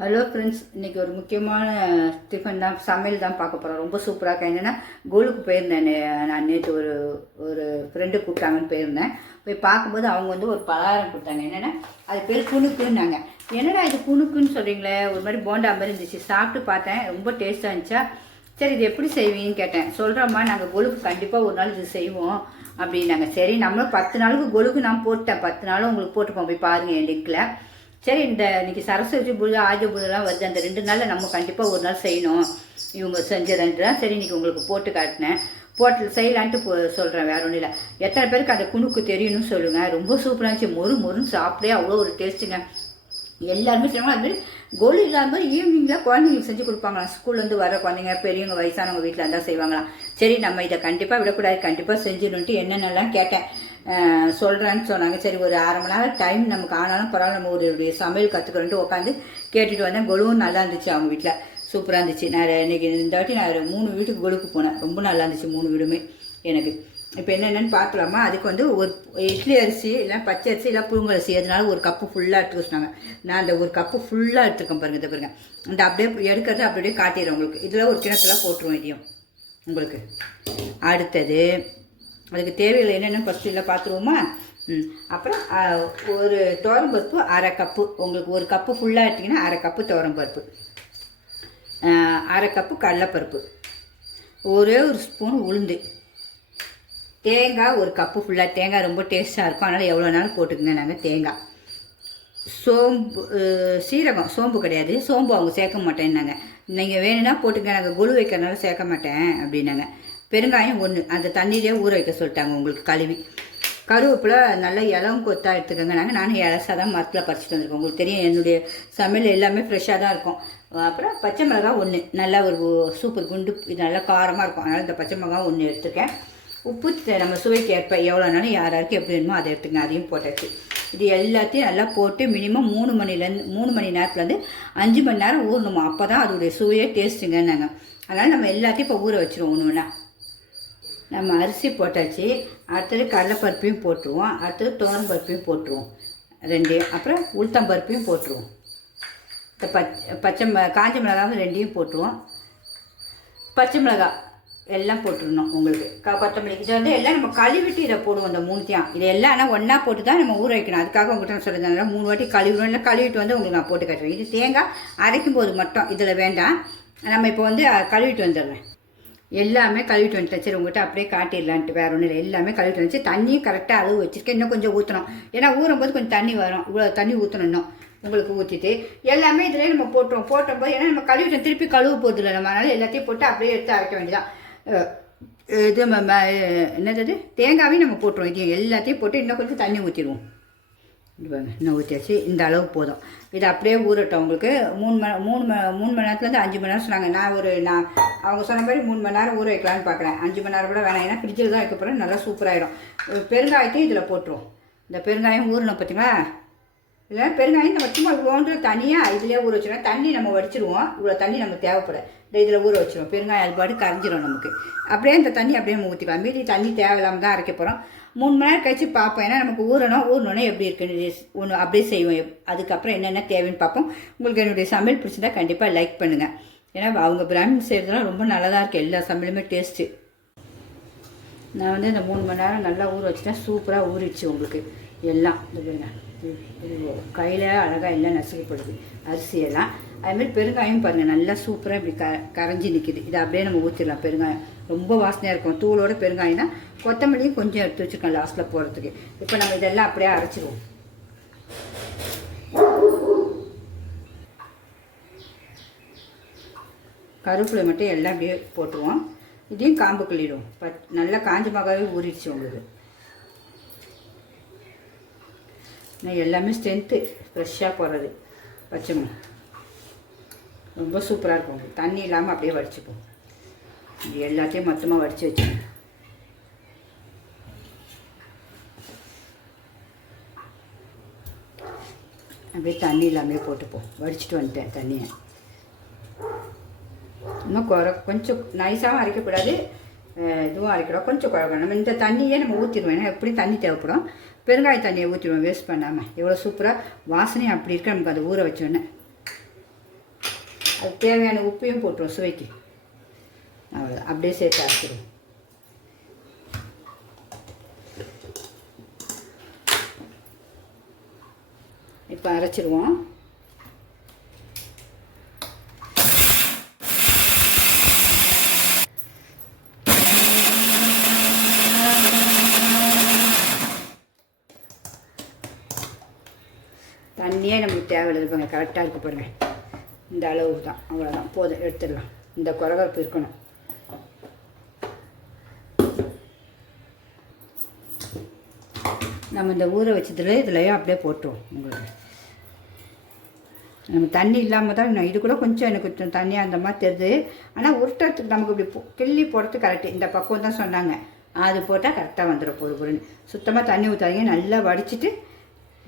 Hello friends இன்றைக்கி ஒரு முக்கியமான டிஃபன் தான் சமையல் தான் பார்க்க போகிறோம் ரொம்ப சூப்பராக இருக்கேன் என்னென்னா கோலுக்கு போயிருந்தேன். நான் நேற்று ஒரு ஒரு ஃப்ரெண்டு கூப்பிட்டாங்கன்னு போயிருந்தேன். போய் பார்க்கும்போது அவங்க வந்து ஒரு பலகாரம் கொடுத்தாங்க. என்னென்னா அது பேர் குணுக்குன்னாங்க. என்னடா இது குணுக்குன்னு சொல்கிறீங்களே ஒரு மாதிரி போண்டா மாதிரி இருந்துச்சு. சாப்பிட்டு பார்த்தேன். ரொம்ப டேஸ்ட்டாக இருந்துச்சா? சரி இது எப்படி செய்வீங்கன்னு கேட்டேன். சொல்கிறோம்மா நாங்கள் கொலுக்கு கண்டிப்பாக ஒரு நாள் இது செய்வோம் அப்படின்னாங்க. சரி நம்மளும் பத்து நாளுக்கு கொலுக்கு நான் போட்டேன். பத்து நாளும் உங்களுக்கு போட்டுப்போம். போய் பாருங்கள் என் லிங்கில் சரி இந்த இன்னைக்கு சரஸ்வதி பூஜை ஆயுத பூஜைலாம் வருது. அந்த ரெண்டு நாளில் நம்ம கண்டிப்பாக ஒரு நாள் செய்யணும். இவங்க செஞ்ச ரெண்டு தான் சரி இன்னைக்கு உங்களுக்கு போட்டு காட்டினேன். போட்டு செய்யலான்ட்டு போ சொல்கிறேன் வேற ஒன்றும் இல்லை. எத்தனை பேருக்கு அந்த குணுக்கு தெரியணும்னு சொல்லுங்கள் ரொம்ப சூப்பராக இருந்துச்சு. மொறு மொறுன்னு சாப்பிடே அவ்வளோ ஒரு டேஸ்ட்டுங்க எல்லாருமே சொல்லுவாங்க அது கோலி இல்லாத மாதிரி ஈவினிங்கில் குழந்தைங்களுக்கு செஞ்சு கொடுப்பாங்களாம். ஸ்கூல்லேருந்து வர குழந்தைங்க பெரியவங்க வயசானவங்க வீட்டில் இருந்தால் செய்வாங்களாம். சரி நம்ம இதை கண்டிப்பாக விடக்கூடாது. கண்டிப்பாக செஞ்சிடணுன்ட்டு என்னென்னலாம் கேட்டேன். சொல்கிறேன்னு சொன்னாங்க. சரி ஒரு அரை மணி நேரம் டைம் நமக்கு ஆனாலும் பரவாயில்ல. நம்ம ஒரு சமையல் கற்றுக்கணுன்ட்டு உட்காந்து கேட்டுட்டு வந்தேன். கொலுவும் நல்லா இருந்துச்சு அவங்க வீட்டில் சூப்பராக இருந்துச்சு. நான் இன்னைக்கு இந்த வாட்டி நான் மூணு வீட்டுக்கு கொலுக்கு போனேன். ரொம்ப நல்லா இருந்துச்சு மூணு வீடுமே எனக்கு. இப்போ என்னென்னு பார்க்கலாமா? அதுக்கு வந்து ஒரு இட்லி அரிசி இல்லை பச்சை அரிசி இல்லை புழுங்கல் அரிசி. அதனால ஒரு கப்பு ஃபுல்லாக எடுத்துக்க சொன்னாங்க. நான் அந்த ஒரு கப்பு ஃபுல்லாக எடுத்துருக்கேன் பாருங்க இதை பாருங்க. அந்த அப்படியே எடுக்கிறது அப்படியே காட்டிடுறேன் உங்களுக்கு. இதில் ஒரு கிணத்துல போட்டுருவோம் இதையும். உங்களுக்கு. அடுத்தது அதுக்கு தேவைகள் என்னென்னு ஃபஸ்ட்டு இல்லை பார்த்துருவோமா? ம். அப்புறம் ஒரு பருப்பு அரை கப்பு. உங்களுக்கு ஒரு கப்பு ஃபுல்லாக எடுத்திங்கன்னா அரை கப்பு பருப்பு. அரை கப்பு கடலைப்பருப்பு. ஒரே ஒரு ஸ்பூன் உளுந்து. தேங்காய் ஒரு கப்பு ஃபுல்லாக தேங்காய் ரொம்ப டேஸ்ட்டாக இருக்கும். அதனால் எவ்வளோ நாளும் போட்டுக்குங்க நாங்கள் தேங்காய். சோம்பு சீரகம் சோம்பு கிடையாது. சோம்பு அவங்க சேர்க்க மாட்டேன்னாங்க. நீங்கள் வேணும்னா போட்டுக்க நாங்கள் குழு வைக்கிறனால சேர்க்க மாட்டேன் அப்படின்னாங்க. பெருங்காயம் ஒன்று அந்த தண்ணியிலே ஊற வைக்க சொல்லிட்டாங்க உங்களுக்கு கழுவி. கருவேப்பிலை நல்லா இளம் கொத்தா எடுத்துக்கோங்க. நாங்கள் நானும் இலசாக தான் மரத்தில் பறிச்சுட்டு வந்திருக்கோம். உங்களுக்கு தெரியும் என்னுடைய சமையல் எல்லாமே ஃப்ரெஷ்ஷாக தான் இருக்கும். அப்புறம் பச்சை மிளகா ஒன்று நல்லா ஒரு சூப்பர் குண்டு இது நல்லா காரமாக இருக்கும். அதனால் இந்த பச்சை மிளகா ஒன்று எடுத்துருக்கேன். உப்பு நம்ம சுவைக்கு ஏற்ப எவ்வளோனாலும் யார் எப்படி வேணுமோ அதை எடுத்துங்க அதையும் போட்டாச்சு. இது எல்லாத்தையும் நல்லா போட்டு மினிமம் மூணு மணிலேருந்து மூணு மணி நேரத்துலேருந்து அஞ்சு மணி நேரம் ஊறணுமா? அப்போ தான் அதோடைய சுவையே டேஸ்ட்டுங்கன்னாங்க அதனால் நம்ம எல்லாத்தையும் இப்போ ஊற வச்சுருவோம் ஒன்று ஒன்றா நம்ம அரிசி போட்டாச்சு அடுத்தது கடலைப்பருப்பையும் போட்டுருவோம் அடுத்தது துவரம் பருப்பையும் போட்டுருவோம். ரெண்டு அப்புறம் உளுத்தம் பருப்பையும் போட்டுருவோம். இந்த பச் பச்சை ம- காஞ்ச மிளகாவும் ரெண்டையும் போட்டுருவோம். பச்சை மிளகாய் எல்லாம் போட்டுருணும் உங்களுக்கு. க கொத்தமல்லி இதை வந்து எல்லாம் நம்ம கழுவிட்டு இதை போடுவோம் இந்த மூணுத்தையும். இதை எல்லாம் ஆனால் ஒன்றா போட்டு தான் நம்ம ஊற வைக்கணும். அதுக்காக உங்கள்கிட்ட நான் சொல்லியிருந்தேன் மூணு வாட்டி கழுவிடும் இல்லை கழுவிட்டு வந்து உங்களுக்கு நான் போட்டு காட்டுறேன். இது தேங்காய் அரைக்கும் போது மட்டும். இதில் வேண்டாம். நம்ம இப்போ வந்து கழுவிட்டு வந்துடுறேன். எல்லாமே கழுவிட்டு வந்துட்டேன். சரி உங்கள்கிட்ட அப்படியே காட்டிடலான்ட்டு வேறு ஒன்றும் இல்லை. எல்லாமே கழுவிட்டு வந்துச்சு. தண்ணியும் கரெக்டாக அளவு வச்சுருக்கேன். இன்னும் கொஞ்சம் ஊற்றணும் ஏன்னா ஊறும்போது கொஞ்சம் தண்ணி வரும். இவ்வளோ தண்ணி ஊற்றணும் இன்னும். உங்களுக்கு ஊற்றிட்டு எல்லாமே இதிலே நம்ம போட்டுருவோம். போட்டும்போது ஏன்னா நம்ம கழுவிட்டோம் திருப்பி கழுவு போகுது இல்லை. நம்ம அதனால் எல்லாத்தையும் போட்டு அப்படியே எடுத்து அரைக்க வேண்டியதான் இது ம- என்னது தேங்காயும் தேங்காவையும் நம்ம போட்டுருவோம். இதையும் எல்லாத்தையும் போட்டு இன்னும் கொஞ்சம் தண்ணி ஊற்றிடுவோம் இன்னும் ஊற்றியாச்சு இந்த அளவு போதும். இது அப்படியே ஊறட்டும். உங்களுக்கு மூணு மணி மூணு ம மூணு மணி நேரத்துலேருந்து அஞ்சு மணி நேரம் சொன்னாங்க. நான் ஒரு நான் அவங்க சொன்ன மாதிரி மூணு மணி நேரம் ஊற வைக்கலான்னு பார்க்குறேன் அஞ்சு மணி நேரம் கூட வேணாம். ஏன்னா ஃப்ரிட்ஜில் தான் வைக்க நல்லா சூப்பராகிடும் பெருங்காயத்தையும் இதில் போட்டுருவோம். இந்த பெருங்காயம் ஊறணும் பார்த்தீங்களா இல்லை பெருங்காயம் நம்ம சும்மா இவ்வளோன்ற தனியாக இதுலேயே ஊற வச்சிடும் தண்ணி நம்ம வடிச்சிருவோம். இவ்வளோ தண்ணி நமக்கு தேவைப்பட இந்த இதில் ஊற வச்சிருவோம். பெருங்காயம் அது பாட்டு கரைஞ்சிரும் நமக்கு. அப்படியே இந்த தண்ணி அப்படியே நம்ம ஊற்றிக்கலாம் மீதி தண்ணி தேவையில்லாமல் தான் அரைக்க போகிறோம் மூணு மணி நேரம் கழிச்சு பார்ப்போம். ஏன்னா நமக்கு ஊறணும். ஊறணுன்னே எப்படி இருக்குன்னு ஒன்று அப்படியே செய்வோம். அதுக்கப்புறம் என்னென்ன தேவைன்னு பார்ப்போம். உங்களுக்கு என்னுடைய சமையல் பிடிச்சிருந்தா கண்டிப்பாக லைக் பண்ணுங்கள் ஏன்னா அவங்க பிராமின் செய்கிறதுலாம் ரொம்ப நல்லதாக இருக்குது எல்லா சமையலுமே டேஸ்ட்டு நான் வந்து இந்த மூணு மணி நேரம் நல்லா ஊற வச்சுட்டேன் சூப்பராக ஊறிடுச்சு உங்களுக்கு. எல்லாம் கையில் அழகாக எல்லாம் நசுக்கப்படுது. அரிசியெல்லாம் அதுமாதிரி பெருங்காயம் பாருங்கள் நல்லா சூப்பராக இப்படி க கரைஞ்சி நிற்கிது இதை அப்படியே நம்ம ஊற்றிடலாம் பெருங்காயம். ரொம்ப வாசனையாக இருக்கும். தூளோட பெருங்காயம்னா கொத்தமல்லியும் கொஞ்சம் எடுத்து வச்சுருக்கோம் லாஸ்ட்டில் போகிறதுக்கு இப்போ நம்ம இதெல்லாம் அப்படியே அரைச்சிடுவோம் கருவேப்பிலை மட்டும் எல்லாம் அப்படியே போட்டுருவோம். இதையும் காம்பு கிள்ளிடுவோம் பட் நல்லா காஞ்ச மிளகாவே ஊறிடுச்சு உங்களுக்கு. நான் எல்லாமே ஸ்ட்ரென்த்து ஃப்ரெஷ்ஷாக போடுறது பச்சை ரொம்ப சூப்பராக இருக்கும். தண்ணி இல்லாமல் அப்படியே வடிச்சுப்போம். இது எல்லாத்தையும் மொத்தமாக வடித்து வச்சுக்கோங்க. அப்படியே தண்ணி இல்லாமல் போட்டுப்போம். வடிச்சிட்டு வந்துட்டேன் தண்ணியை. இன்னும் குற கொஞ்சம் நைஸாகவும் அரைக்கக்கூடாது. இதுவும் அரைக்கூடாது கொஞ்சம் குழக்கணும் நம்ம இந்த தண்ணியே நம்ம ஊற்றிடுவோம் ஏன்னா எப்படி தண்ணி தேவைப்படும். பெருங்காய தண்ணியை ஊற்றிடுவோம் வேஸ்ட் பண்ணாமல் எவ்வளோ சூப்பராக வாசனையும் அப்படி இருக்க நமக்கு அதை ஊற வச்சோன்னே. அது தேவையான உப்பையும் போட்டுருவோம் சுவைக்கு. அவ்வளோ அப்படியே சேர்த்து அரைச்சிடுவோம் இப்போ அரைச்சிடுவோம் தண்ணியே நமக்கு தேவையில்லை இருப்பாங்க கரெக்டாக இருக்குது பாருங்கள் இந்த அளவு தான் அவ்வளோதான் போதும் எடுத்துடலாம். இந்த குறகரப்பு இருக்கணும். நம்ம இந்த ஊற வச்சதுல இதுலையும் அப்படியே போட்டுருவோம் உங்களுக்கு. நம்ம தண்ணி இல்லாமல் தான் நான் இது கூட கொஞ்சம் எனக்கு கொஞ்சம் தண்ணியாக அந்த மாதிரி தெரியுது. ஆனால் உருட்டுறதுக்கு நமக்கு இப்படி கிள்ளி போடுறது கரெக்டு இந்த பக்குவம் தான் சொன்னாங்க. அது போட்டால் கரெக்டாக வந்துடும் பொறு பொருள் சுத்தமாக தண்ணி ஊற்றாதீங்க நல்லா வடிச்சிட்டு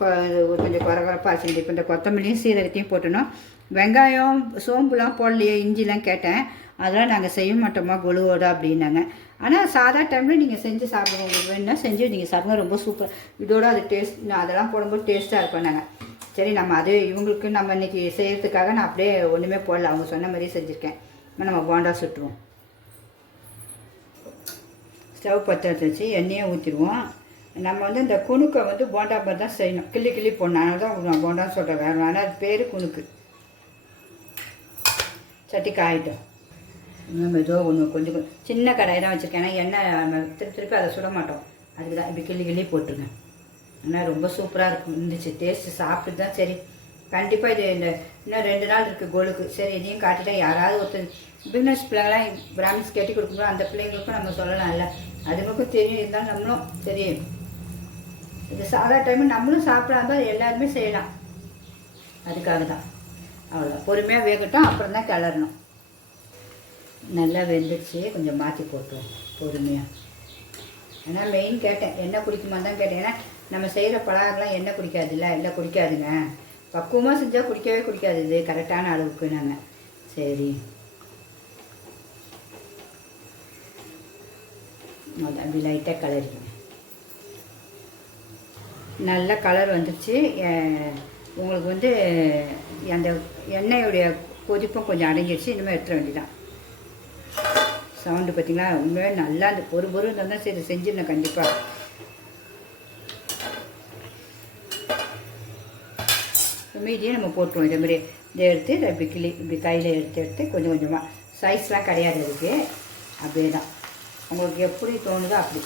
கொஞ்சம் குறகுறப்பாக செஞ்சு இப்போ இந்த கொத்தமல்லியும் சீரகத்தையும் போட்டணும் வெங்காயம் சோம்புலாம் போடலையே இஞ்சிலாம் கேட்டேன். அதெல்லாம் நாங்கள் செய்ய மாட்டோமா கொழுவோட அப்படின்னாங்க. ஆனால் சாதா டைமில் நீங்கள் செஞ்சு சாப்பிடுங்க. உங்களுக்கு வேணும்னா செஞ்சு நீங்கள் சாப்பிடுங்க. ரொம்ப சூப்பர். இதோட அது டேஸ்ட் அதெல்லாம் போடும்போது டேஸ்ட்டாக இருக்கும் நாங்கள் சரி நம்ம அது இவங்களுக்கு நம்ம இன்றைக்கி செய்கிறதுக்காக நான் அப்படியே ஒன்றுமே போடல. அவங்க சொன்ன மாதிரியே செஞ்சுருக்கேன். நம்ம போண்டா சுட்டுருவோம் ஸ்டவ் பற்ற வச்சு எண்ணெயை ஊற்றிடுவோம் நம்ம வந்து இந்த குணுக்கை வந்து போண்டா மாதிரி தான் செய்யணும். கிள்ளி கிள்ளி போடணும். அதனால தான் நான் போண்டான்னு சொல்கிறேன் வேறு ஆனால் அது பேர் குணுக்கு. சட்டி காயிட்டோம் இன்னும் ஏதோ ஒன்று கொஞ்சம் கொஞ்சம் சின்ன கடாய் தான் வச்சுருக்கேன். ஏன்னா எண்ணெய் நம்ம திருப்பி திருப்பி அதை சுட மாட்டோம். அதுக்கு தான் இப்படி கிள்ளி கிள்ளி போட்டுருங்க. ஆனால் ரொம்ப சூப்பராக இருக்கும். இருந்துச்சு. டேஸ்ட்டு சாப்பிட்டு தான் சரி. கண்டிப்பாக இது இந்த இன்னும் ரெண்டு நாள் இருக்குது கோலுக்கு. சரி இதையும் காட்டிட்டா யாராவது ஒருத்தர் பிஸ்னஸ் பிள்ளைங்களாம் பிராமின்ஸ் கட்டி கொடுக்கும்போது அந்த பிள்ளைங்களுக்கும் நம்ம சொல்லலாம்ல. அதுங்களுக்கும் தெரியும். இருந்தாலும் நம்மளும் தெரியும் இது சாதா டைம் நம்மளும் சாப்பிடாம எல்லாருமே செய்யலாம். அதுக்காக தான் அவ்வளோ பொறுமையாக வேகட்டும் அப்புறம் தான் கிளறணும். நல்லா வெந்துடுச்சு கொஞ்சம் மாற்றி போட்டுருவோம். பொறுமையாக ஏன்னா மெயின் கேட்டேன். என்ன குடிக்குமா தான் கேட்டேன். ஏன்னா நம்ம செய்கிற பலகாரம்லாம் எண்ணெய் குடிக்காதுல்ல? இல்லை குடிக்காதுங்க. பக்குவமாக செஞ்சால் குடிக்கவே குடிக்காது. இது கரெக்டான அளவுக்கு நாங்கள் சரி. மொதல் அப்படி லைட்டாக கலரிக்கணும் நல்ல கலர் வந்துருச்சு. உங்களுக்கு வந்து அந்த எண்ணெயுடைய கொதிப்பும் கொஞ்சம் அடங்கிடுச்சு இனிமேல் எடுத்துட வேண்டியதான் சவுண்டு பார்த்திங்களா உண்மையாக நல்லா அந்த பொறு பொறு இருந்தால் சரி செஞ்சிருந்தேன் கண்டிப்பாக மீதியே நம்ம போட்டுருவோம். இதே மாதிரி இதை எடுத்து இதை இப்படி கிளி இப்படி கையில் எடுத்து எடுத்து கொஞ்சம் கொஞ்சமாக சைஸ்லாம் கிடையாது இருக்குது அப்படியே தான் உங்களுக்கு எப்படி தோணுதோ அப்படி.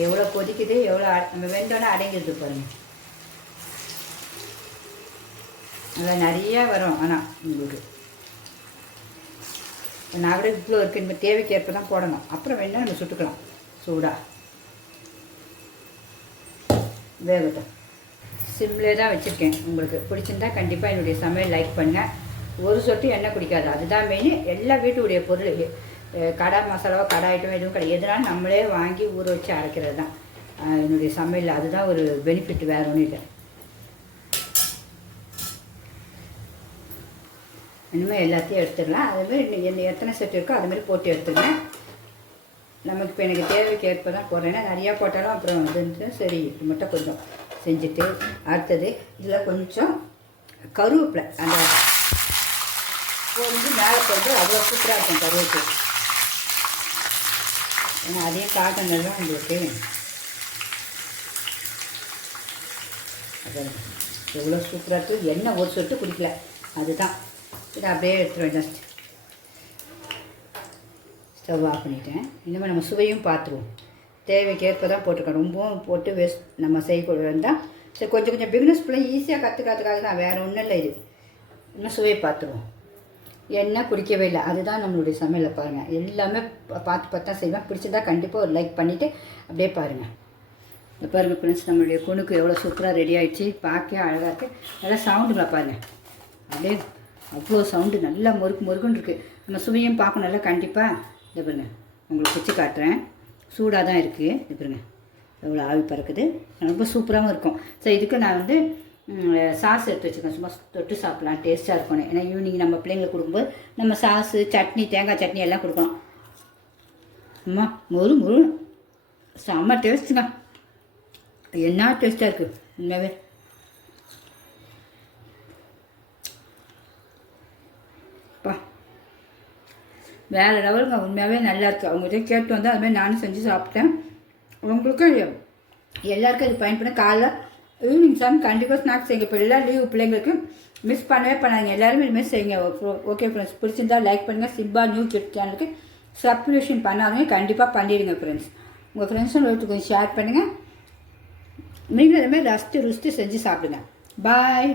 எவ்வளோ கொதிக்குது எவ்வளோ அ- நம்ம வெந்தோன்னே அடங்கிடுது பாருங்கள் நல்லா நிறைய வரும் ஆனால் உங்களுக்கு. நான் கூட இவ்வளோ இருக்குது இந்த தேவைக்கேற்ப தான் போடணும். அப்புறம் வேணால் நம்ம சுட்டுக்கலாம். சூடாக வேகட்டும். சிம்லே தான் வச்சுருக்கேன் உங்களுக்கு. பிடிச்சிருந்தா கண்டிப்பாக என்னுடைய சமையல் லைக் பண்ணேன் ஒரு சொட்டு எண்ணெய் குடிக்காது. அதுதான் மெயின் எல்லா வீட்டுடைய பொருள். கடை மசாலாவோ கடை ஐட்டம் எதுவும் கிடையாது எதுனாலும் நம்மளே வாங்கி ஊற வச்சு அரைக்கிறது தான் என்னுடைய சமையல் அதுதான் ஒரு பெனிஃபிட் வேறு ஒன்றும் இல்லை இனிமேல் எல்லாத்தையும் எடுத்துடலாம் அதேமாதிரி என்ன எத்தனை செட் இருக்கோ அதுமாரி போட்டு எடுத்துடுங்க நமக்கு இப்போ எனக்கு தேவைக்கு ஏற்ப தான் போடுறேன் ஏன்னா நிறையா போட்டாலும் அப்புறம் வந்து சரி இது மட்டும் கொஞ்சம் செஞ்சுட்டு அடுத்தது இதில் கொஞ்சம் கருவேப்பிலை அந்த வந்து மேலே போட்டு அவ்வளோ சூப்பராக இருக்கும் கருவேப்பிலை ஏன்னா அதே காட்டங்கள் தான் உங்களுக்கு. அது எவ்வளோ சூப்பராக இருக்குது எண்ணெய் ஒரு சொட்டு குடிக்கல. அதுதான். இதை அப்படியே எடுத்துருவேன் ஜஸ்ட் ஸ்டவ் ஆஃப் பண்ணிட்டேன். இனிமேல் நம்ம சுவையும் பார்த்துருவோம். தேவைக்கேற்ப தான் போட்டிருக்கோம் ரொம்பவும் போட்டு வேஸ்ட் நம்ம செய்யக்கூடாது இருந்தால் சரி கொஞ்சம் கொஞ்சம் பிகினஸ் பிள்ளை ஈஸியாக கற்றுக்காதுக்காக தான் வேறு ஒன்றும் இல்லை இது. இன்னும் சுவையை பார்த்துருவோம். எண்ணெய் குடிக்கவே இல்லை. அதுதான் நம்மளுடைய சமையலை பாருங்கள் எல்லாமே பார்த்து பார்த்து தான் செய்வேன். பிடிச்சதா கண்டிப்பாக ஒரு லைக் பண்ணிவிட்டு அப்படியே பாருங்கள் இந்த பாருங்கள் ஃப்ரெண்ட்ஸ் நம்மளுடைய குணுக்கு எவ்வளோ சூப்பராக ரெடி ஆகிடுச்சு பார்க்க அழகாக இருக்குது நல்லா சவுண்டுங்களா பாருங்கள் அப்படியே அவ்வளோ சவுண்டு நல்லா முறுக்கு முறுக்குன்னு இருக்குது நம்ம சுவையும் பார்க்கணும்ல கண்டிப்பாக இந்த பாருங்க. உங்களுக்கு பிடிச்சி காட்டுறேன். சூடாக தான் இருக்குது இது பாருங்க. எவ்வளோ ஆவி பறக்குது. ரொம்ப சூப்பராகவும் இருக்கும். ஸோ இதுக்கு நான் வந்து சாஸ் எடுத்து வச்சுக்கோங்க. சும்மா தொட்டு சாப்பிட்லாம். டேஸ்ட்டாக இருக்கணும். ஏன்னா ஈவினிங் நம்ம பிள்ளைங்களுக்கு கொடுக்கும்போது நம்ம சாஸு சட்னி தேங்காய் சட்னி எல்லாம் கொடுக்கணும். அம்மா முரு முரு செம்ம டேஸ்ட்டுங்க என்ன டேஸ்ட்டாக இருக்குது உண்மையாகவே வேறு லெவலுங்க. உண்மையாகவே நல்லா இருக்குது அவங்ககிட்ட கேட்டு வந்தால் அதுமாதிரி நானும் செஞ்சு சாப்பிட்டேன். உங்களுக்கும் எல்லாருக்கும் இது பயன்படும். காலைல ஈவினிங் சாமி கண்டிப்பாக ஸ்நாக்ஸ் செய்யுங்க. இப்போ எல்லா லீவு பிள்ளைங்களுக்கு மிஸ் பண்ணவே பண்ணாங்க எல்லாருமே மிஸ் செய்யுங்க. ஓகே ஃப்ரெண்ட்ஸ் பிடிச்சிருந்தா லைக் பண்ணுங்கள் சிம்பா நியூ கிட் சேனலுக்கு சப்ஸ்கிரிப்ஷன் பண்ணாதவங்க கண்டிப்பாக பண்ணிடுங்க ஃப்ரெண்ட்ஸ் உங்கள் ஃப்ரெண்ட்ஸும் கொஞ்சம் ஷேர் பண்ணுங்கள் நீங்களும் இதுமாதிரி ரசித்து ருசித்து செஞ்சு சாப்பிடுங்க. பாய்